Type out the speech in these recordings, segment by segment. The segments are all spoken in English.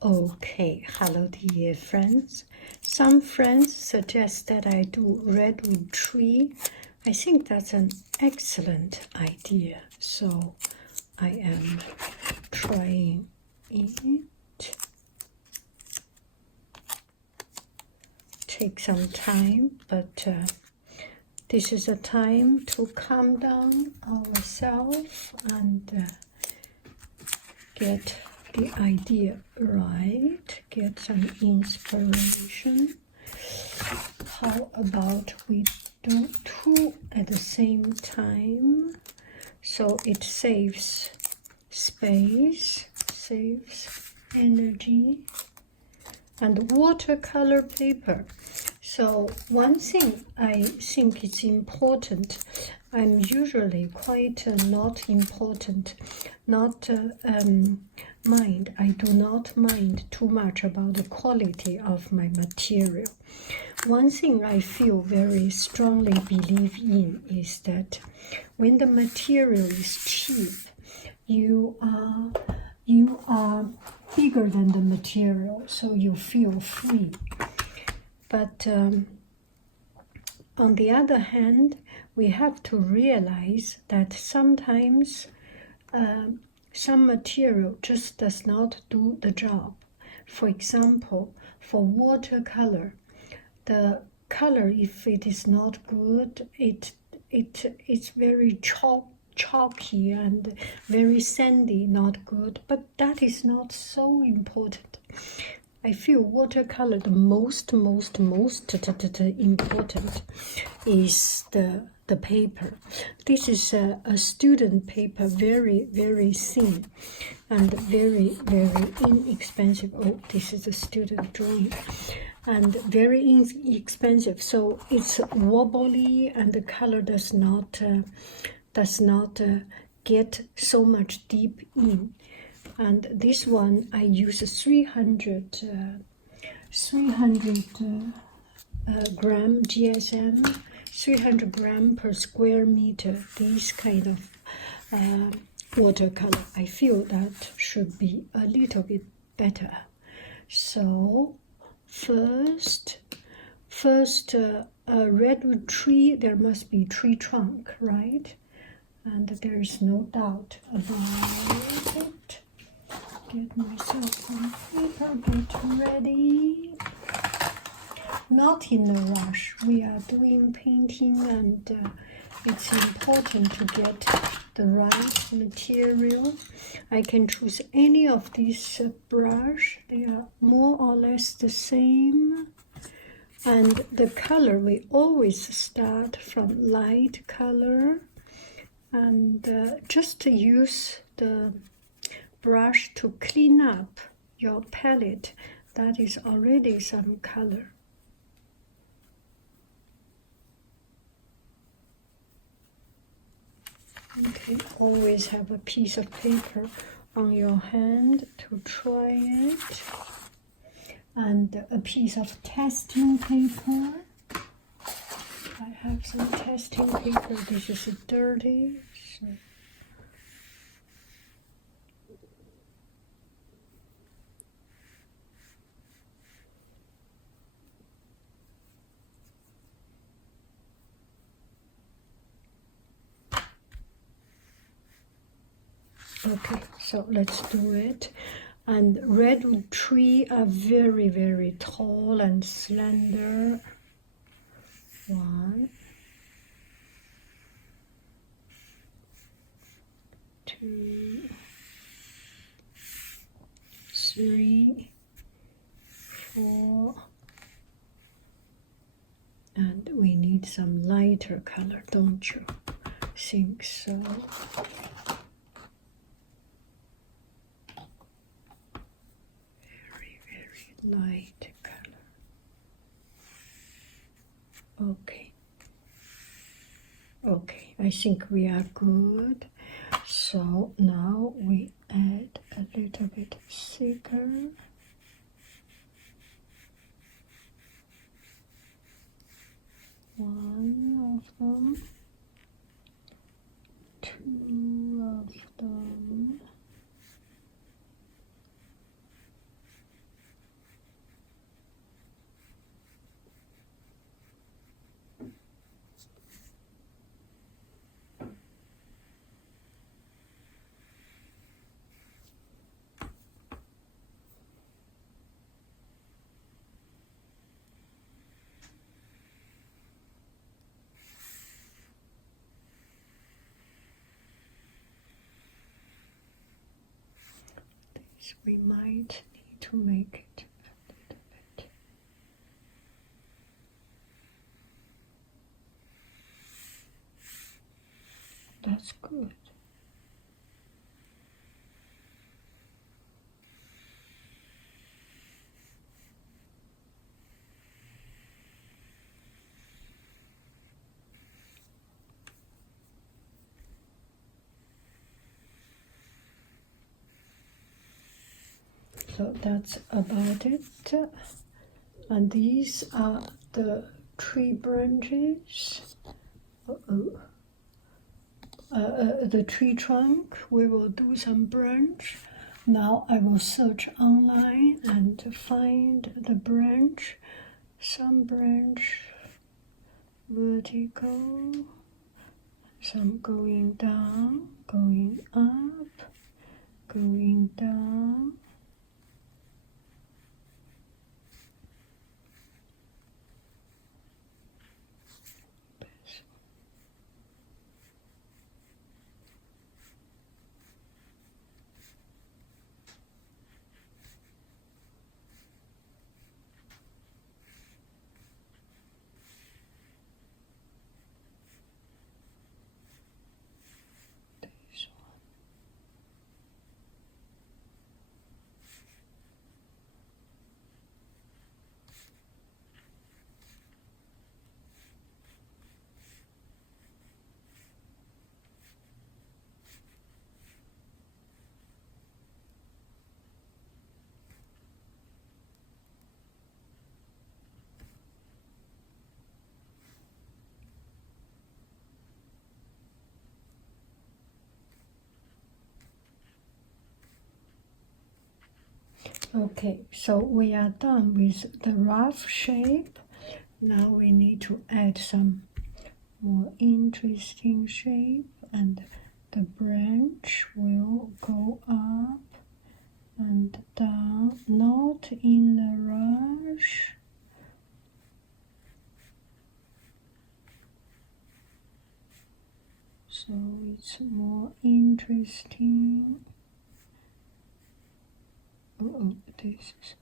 Okay, hello dear friends. Some friends suggest that I do redwood tree. I think that's an excellent idea. So I am trying it. Take some time, but this is a time to calm down ourselves and get the idea right, get some inspiration. How about we do two at the same time, so it saves space, saves energy. And watercolor paper. So one thing I think is important, I'm usually quite not important, not mind. I do not mind too much about the quality of my material. One thing I feel very strongly believe in is that when the material is cheap, you are bigger than the material, so you feel free. But on the other hand, we have to realize that sometimes some material just does not do the job. For example, for watercolor, the color, if it is not good, it's very chalky and very sandy, not good. But that is not so important. I feel watercolor the most important is the paper. This is a student paper, very thin and very inexpensive. Oh, this is a student drawing. And very inexpensive, so it's wobbly and the color does not get so much deep in. And this one I use 300 gram GSM, 300 gram per square meter. This kind of watercolor, I feel that should be a little bit better. So first redwood tree, there must be tree trunk, right? And there is no doubt about it. Get myself some paper, get ready. Not in a rush. We are doing painting and it's important to get the right material. I can choose any of these brush. They are more or less the same. And the color, we always start from light color. And just to use the brush to clean up your palette. That is already some color. Okay, always have a piece of paper on your hand to try it. And a piece of testing paper. I have some testing paper. This is dirty. So. Okay, so let's do it. And redwood tree are very tall and slender. 1, 2, 3, 4, and we need some lighter color, don't you think so? Very light color. Okay, I think we are good. So now we add a little bit thicker. One of them, 2 of them, we might need to make it a little bit. That's good. So that's about it. And these are the tree branches. The tree trunk. We will do some branch. Now I will search online and find the branch. Some branch vertical, some going down, going up, going down. Okay, so we are done with the rough shape. Now we need to add some more interesting shape, and the branch will go up and down, not in a rush. So it's more interesting. Oh, this is,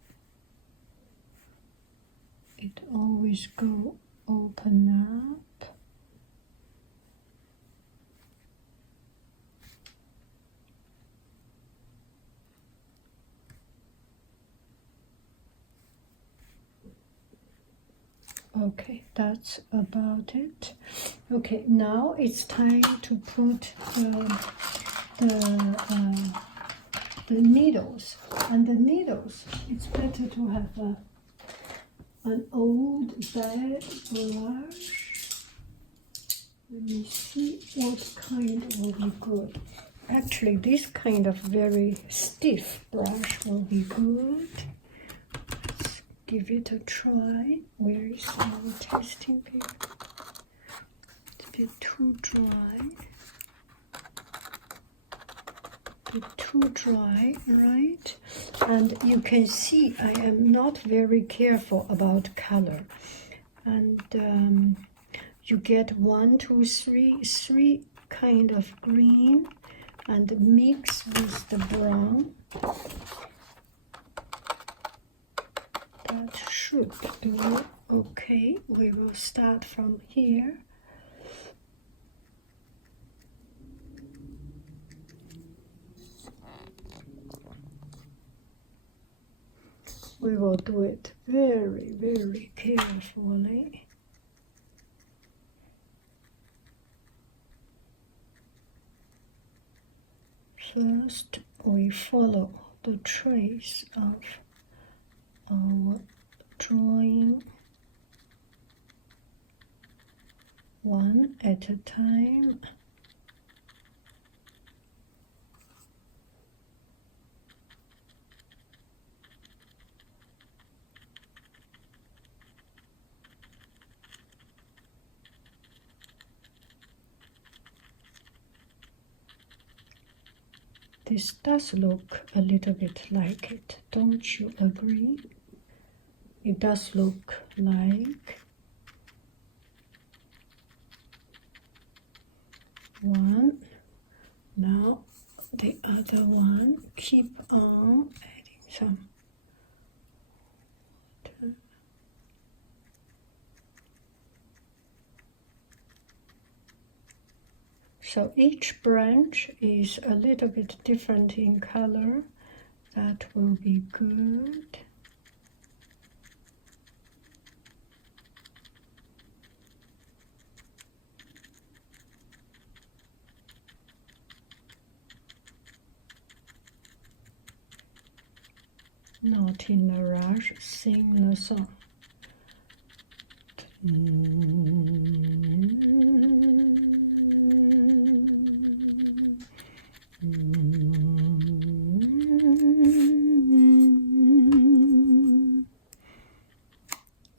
it always go open up. Okay, that's about it. Okay, now it's time to put the needles. And the needles, it's better to have an old bad brush. Let me see what kind will be good. Actually, this kind of very stiff brush will be good. Let's give it a try. Where is our testing paper? It's a bit too dry. Too dry, right? And you can see I am not very careful about color, and you get 1, 2, 3 kind of green and mix with the brown. That should do. Okay, we will start from here. We will do it very, very carefully. First, we follow the trace of our drawing, one at a time. This does look a little bit like it, don't you agree? It does look like one. Now the other one, keep on adding some water. So each branch is a little bit different in color. That will be good. Not in a rush, sing the song.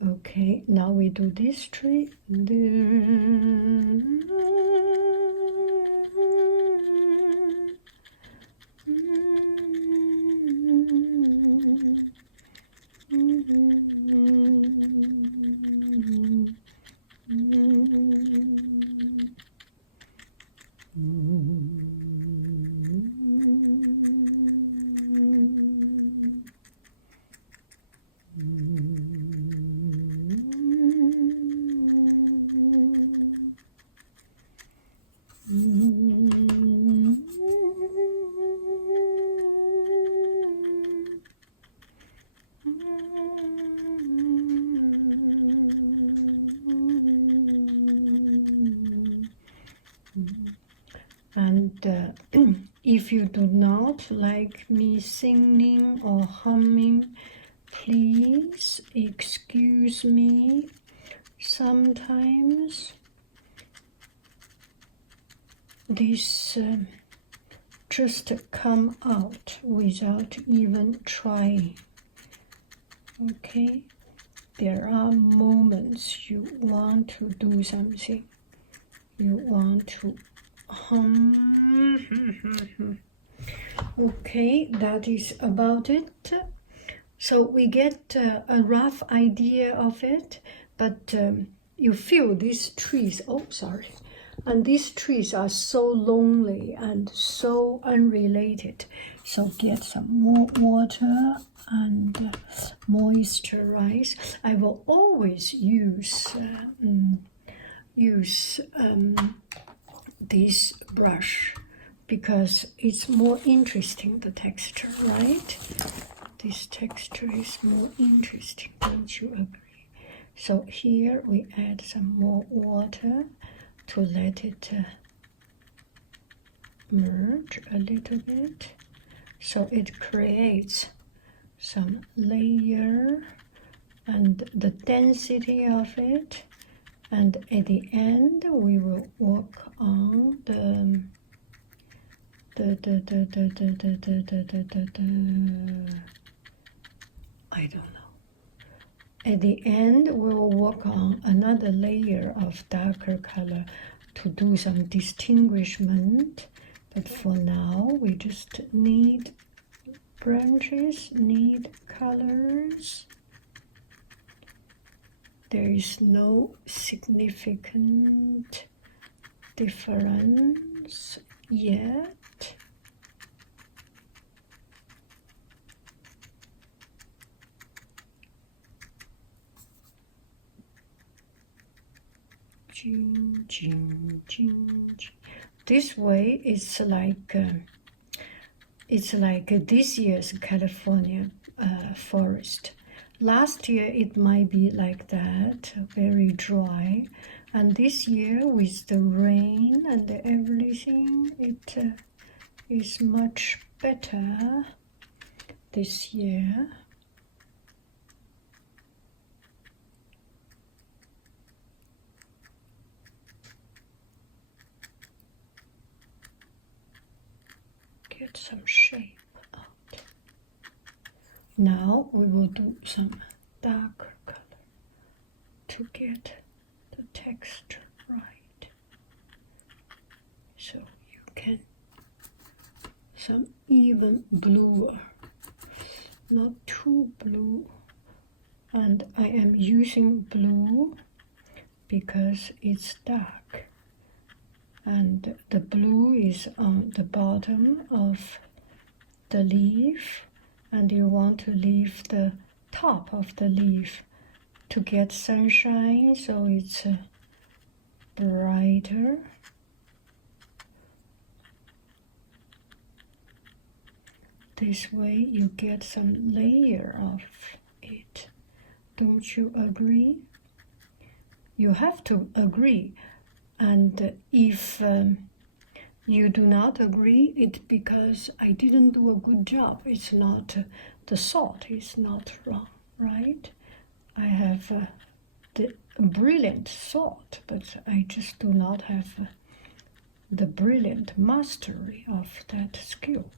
Okay, now we do this tree. And if you do not like me singing or humming, please excuse me. Sometimes this just come out without even trying. Okay, there are moments you want to do something, you want to hum. Okay, that is about it. So we get a rough idea of it, but you feel these trees, oh sorry, and these trees are so lonely and so unrelated. So get some more water and moisturize. I will always use this brush because it's more interesting, the texture, right? This texture is more interesting, don't you agree? So here we add some more water to let it merge a little bit, so it creates some layer and the density of it. And at the end we will work on I don't know. At the end we'll work on another layer of darker color to do some distinguishment, but for now we just need branches, need colors. There is no significant difference yet. Jing, jing, jing, jing. This way it's like this year's California forest. Last year it might be like that, very dry, and this year with the rain and everything, it is much better this year. Get some shape out. Now we will do some darker color to get the texture right. So you can some even bluer, not too blue. And I am using blue because it's dark and the blue is on the bottom of the leaf, and you want to leave the top of the leaf to get sunshine, so it's brighter. This way you get some layer of it. Don't you agree? You have to agree, and if you do not agree, it's because I didn't do a good job. It's not, the salt is not wrong, right? I have the brilliant salt, but I just do not have the brilliant mastery of that skill.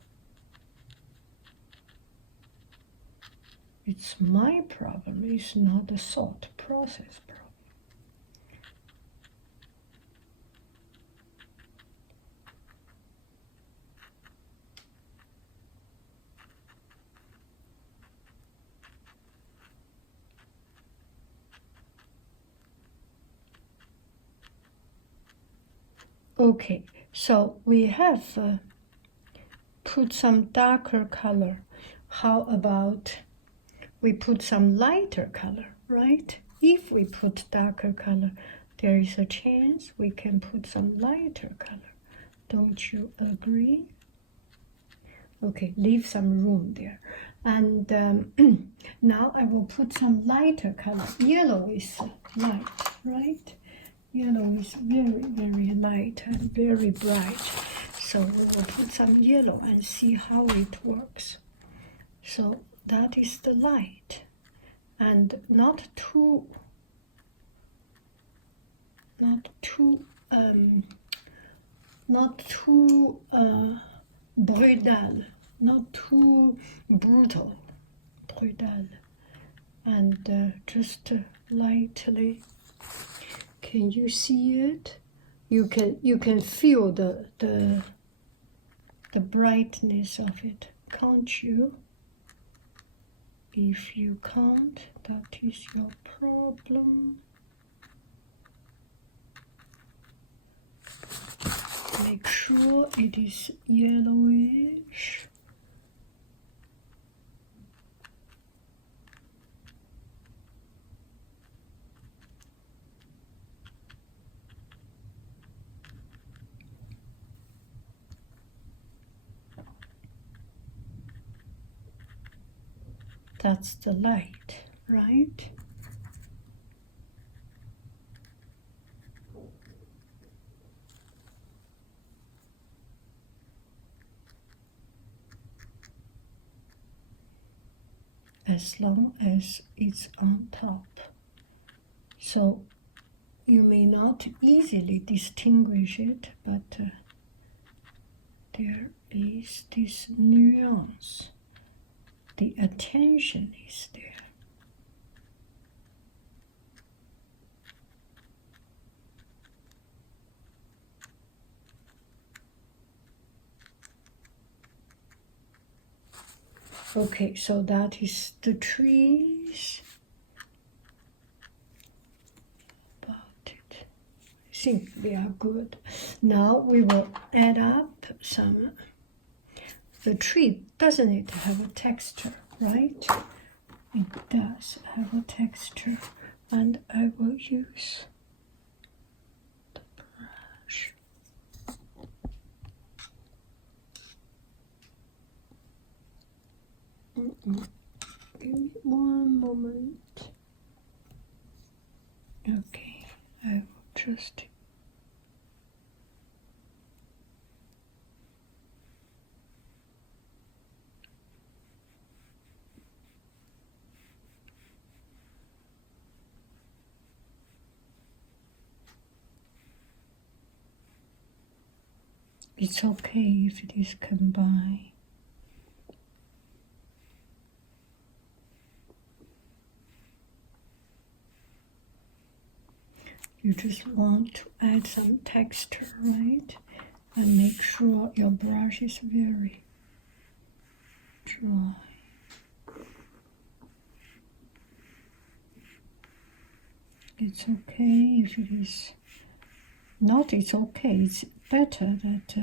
It's my problem, it's not the salt process problem. Okay, so we have put some darker color. How about we put some lighter color, right? If we put darker color, there is a chance we can put some lighter color. Don't you agree? Okay, leave some room there. And now I will put some lighter color. Yellow is light, right? Yellow is very, very light and very bright. So we will put some yellow and see how it works. So that is the light. And not too brutal, not too brutal, brutal, and just lightly. Can you see it? You can feel the brightness of it, can't you? If you can't, that is your problem. Make sure it is yellowish. That's the light, right? As long as it's on top. So you may not easily distinguish it, but there is this nuance. The attention is there. Okay, so that is the trees. About it. I think they are good. Now we will add up some. The tree, doesn't it have a texture, right? It does have a texture, and I will use the brush. Give me one moment. Okay, I will just it's okay if it is combined. You just want to add some texture, right? And make sure your brush is very dry. It's okay if it is Not it's okay, it's better that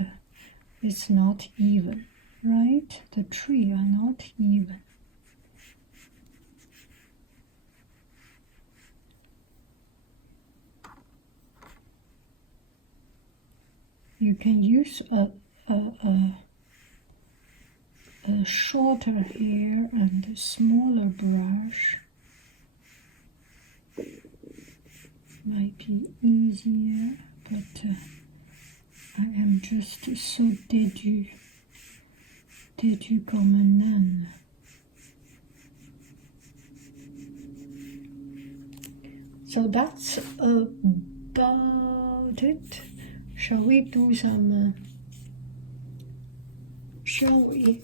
it's not even, right? The tree are not even. You can use a shorter hair and a smaller brush. Might be easier, but I am just so dédu comme un âne. So that's about it. Shall we do some, shall we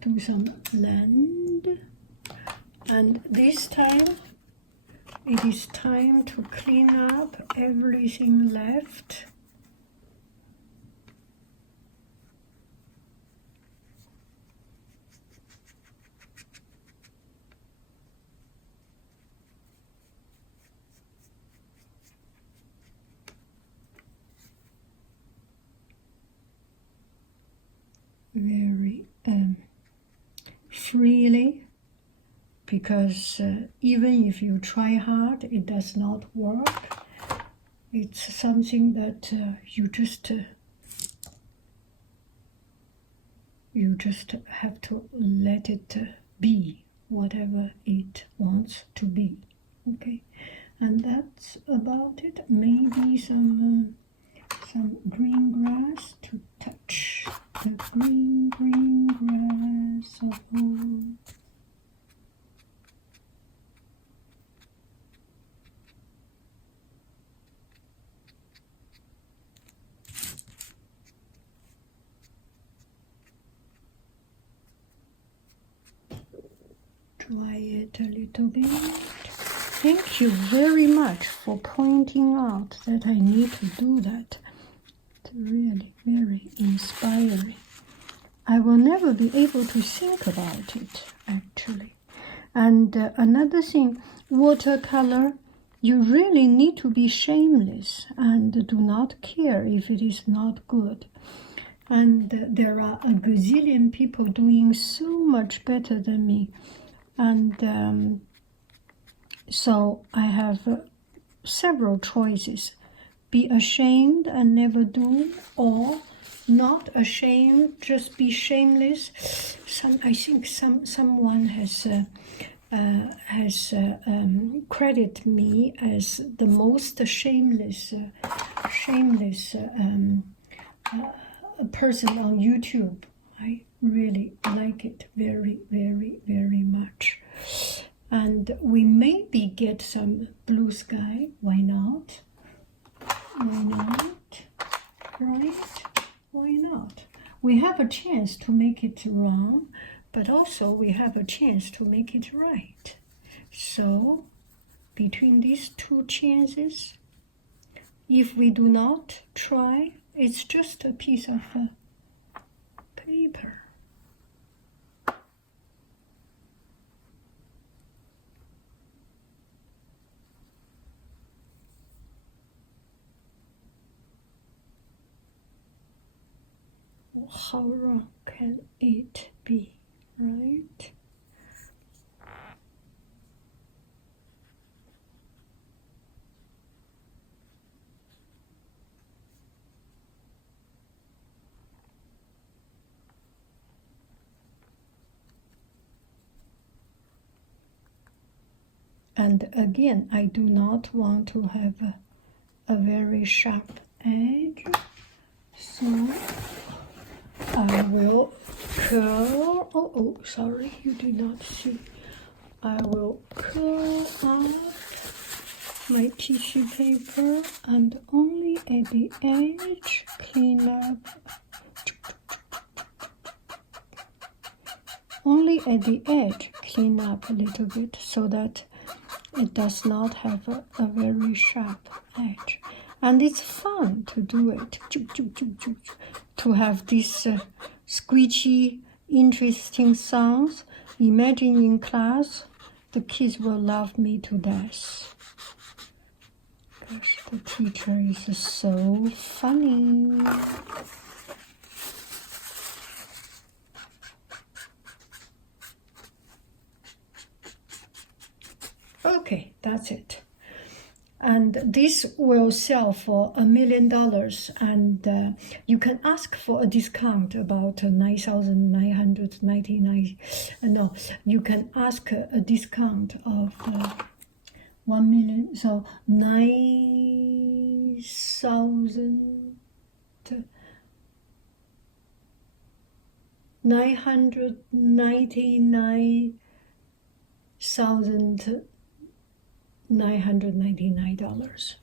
do some land? And this time, it is time to clean up everything left. Very freely, because even if you try hard, it does not work. It's something that you just have to let it be whatever it wants to be. Okay, and that's about it. Maybe some green grass to touch the green grass of home. Dry it a little bit. Thank you very much for pointing out that I need to do that. It's really very inspiring. I will never be able to think about it, actually. And another thing, watercolor, you really need to be shameless and do not care if it is not good. And there are a gazillion people doing so much better than me. And so I have several choices. Be ashamed and never do, or not ashamed, just be shameless. I think someone has credited me as the most shameless person on YouTube. I really like it very, very, very much. And we maybe get some blue sky. Why not? Why not? Right? Why not? We have a chance to make it wrong, but also we have a chance to make it right. So, between these two chances, if we do not try, it's just a piece of paper. How wrong can it be, right? And again, I do not want to have a very sharp edge, so I will curl. Oh, sorry, you did not see. I will curl up my tissue paper and only at the edge clean up. Only at the edge clean up a little bit so that it does not have a very sharp edge. And it's fun to do it, to have these squishy, interesting sounds. Imagine in class, the kids will love me to death. Gosh, the teacher is so funny. Okay, that's it. And this will sell for $1 million, and you can ask for a discount about 9,999. No, you can ask a discount of 1 million, so 999,999.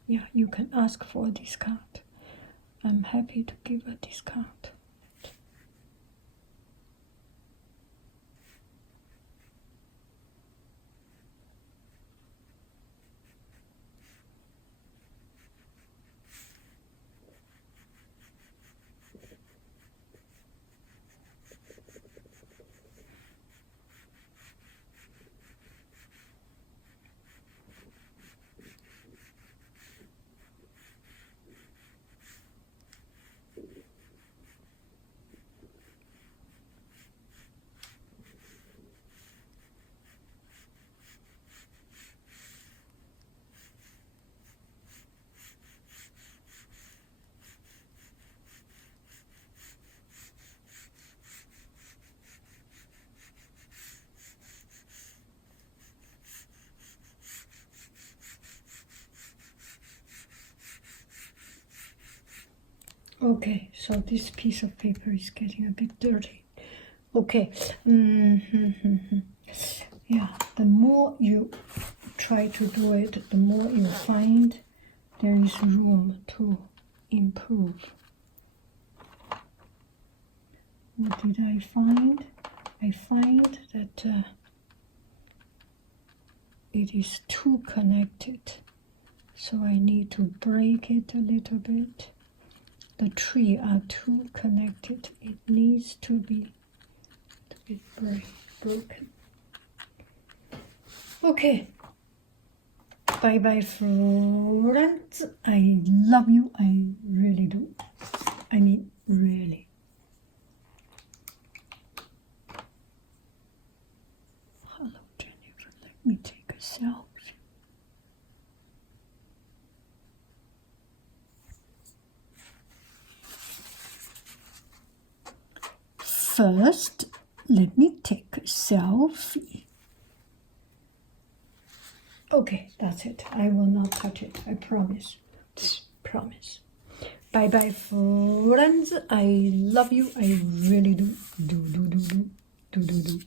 Yeah, you can ask for a discount. I'm happy to give a discount. Okay, so this piece of paper is getting a bit dirty. Okay, yeah, the more you try to do it, the more you find there is room to improve. What did I find? I find that it is too connected, so I need to break it a little bit. The trees are too connected. It needs to be broken. Okay. Bye bye, friends. I love you. I really do. I mean, really. Hello, Jennifer. Let me take a selfie. First, let me take a selfie. Okay, that's it. I will not touch it. I promise. Promise. Bye bye, friends. I love you. I really do. Do.